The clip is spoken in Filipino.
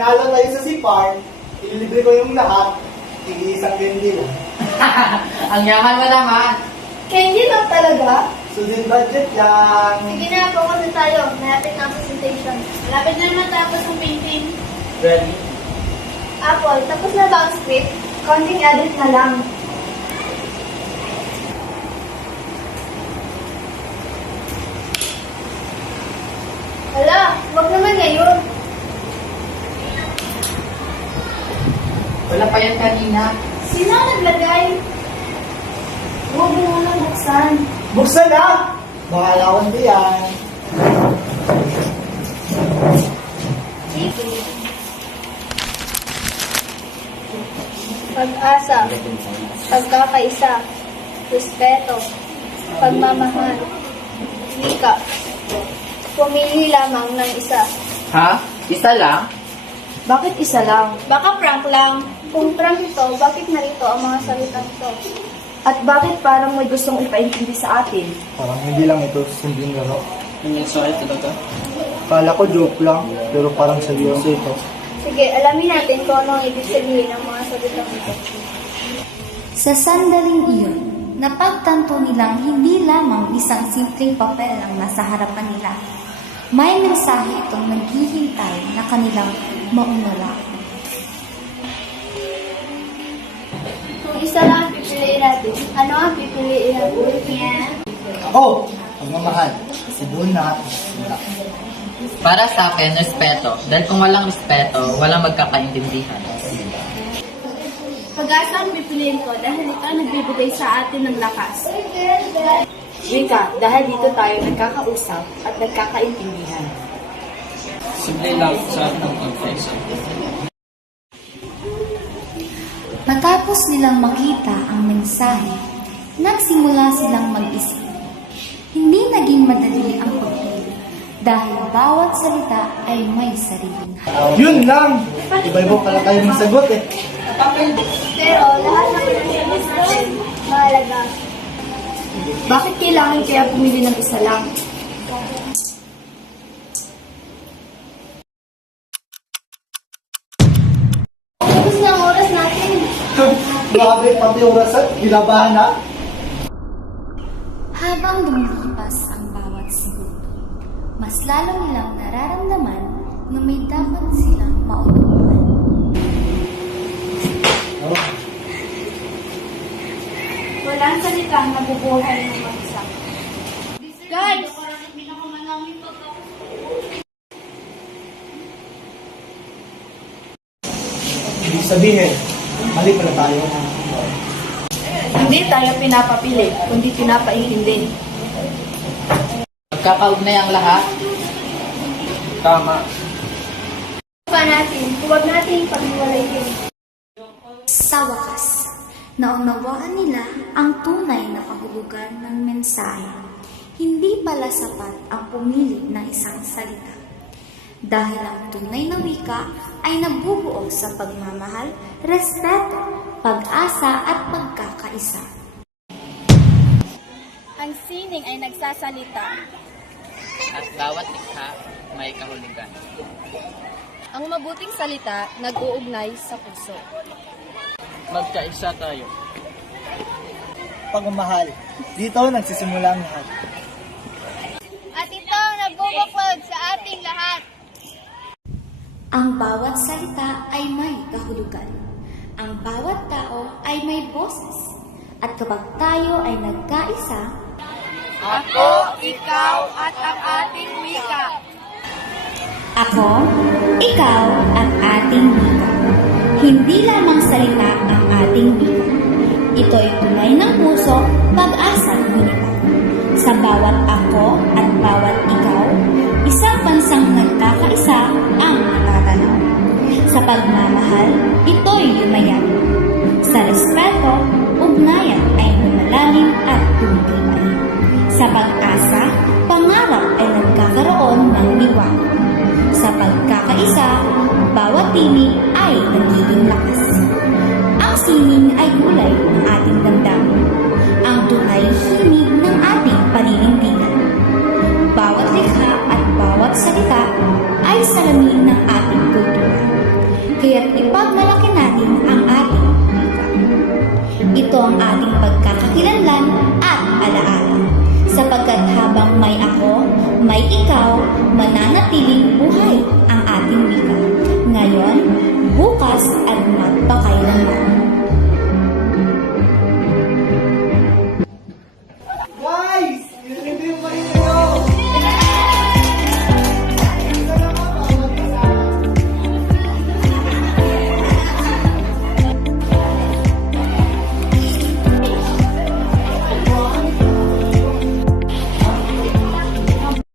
nanalo tayo sa Sipar, ililibre ko yung lahat, tig-isang candy lang. Ang yaman mo naman. Candy lang talaga? Student budget lang. Sige na, focus na tayo. Malapit na ang presentation. Malapit na naman tapos ang painting. Ready? Apple, tapos na ba ang script? Konting edit na lang. Hala, wag naman ngayon. Wala pa yan kanina. Sino ang naglagay? Huwag mo nang buksan. Buksan na! Baka alawan ko yan. Sige. Pag-asa, pagkakaisa, respeto, pagmamahal, wika. Pumili lamang ng isa. Ha? Isa lang? Bakit isa lang? Baka prank lang. Kung prank ito, bakit narito ang mga salitang ito? At bakit parang may gustong ipaintindi sa atin? Parang hindi lang ito simpleng laro. Yung sorry talaga. Kala ko joke lang, pero parang seryoso ito. Sige, alamin natin kung ano ang ibig sabihin ng mga salitang ito. Sa sandaling iyon, napagtanto nilang hindi lamang isang simpleng papel ang nasa harapan nila. May mensahe itong naghihintay na kanilang maunawaan. Kung isa lang ang pipiliin natin, ano ang pipiliin natin? Ako, pagmamahal. Kasi doon na wala. Para sa akin, respeto. Dahil kung walang respeto, walang magkakaintindihan. Pag-asa ang pipiliin ko dahil ito ang nagbibigay sa atin ng lakas. Wika, dahil dito tayo nagkakausap at nagkakaintindihan. Simple lang sa ng confession. Matapos nilang makita ang mensahe, nagsimula silang mag-isip. Hindi naging madali ang pagpili dahil bawat salita ay may sariling halaga. Yun lang! Iba-iba pala tayo ng sagot eh. Pero lahat ng pinasagot natin, mahalaga. Bakit kailangan kaya pumili ng isa lang? Tapos na ang oras natin. Grabe, pati oras at binabahan na. Habang lumilipas ang bawat segundo, mas lalo nilang nararamdaman na may dapat silang maunawaan. Walang salitang nabubuhay ng mag-isa. Guys! Ibig sabihin, mali pala tayo. Hindi tayo pinapapili, kundi pinapaintindi. Magkakaugnay ang lahat? Tama. Pa natin, huwag natin paghiwalayin. Sa wakas, naunawaan nila ang tunay na kahulugan ng mensahe. Hindi pala sapat ang pumili ng isang salita. Dahil ang tunay na wika ay nabubuo sa pagmamahal, respeto, pag-asa at pagkakaisa. Ang sining ay nagsasalita. At bawat ikha may kahulugan. Ang mabuting salita nag-uugnay sa puso. Magkaisa tayo. Pagmamahal. Dito nagsisimula ang lahat. At ito ang nagbubuklod sa ating lahat. Ang bawat salita ay may kahulugan. Ang bawat tao ay may boses. At kapag tayo ay nagkaisa, Ako, ikaw, at ang ating wika. ako, ikaw, ang ating wika. Hindi lamang salita ang ating wika. Ito ay tunay ng puso, pag-asa at gunita. Sa bawat ako at bawat ikaw, isang bansang nagkakaisa ang natatanaw. Sa pagmamahal, ito'y lumayan. Sa respeto, ugnayan ay lumalalim at tumitibay. Sa pag-asa, pangarap ay nagkakaroon ng liwanag. Sa pagkakaisa, bawat tinig ay nagiging lakas. Ang sining ay gulay ng ating damdamin. Ang tunay himig ng ating paninindigan. Bawat likha at bawat salita ay salamin ng ating kultura. ay ikaw mananatiling buhay ang ating wika. Ngayon, bukas at magpakailanman.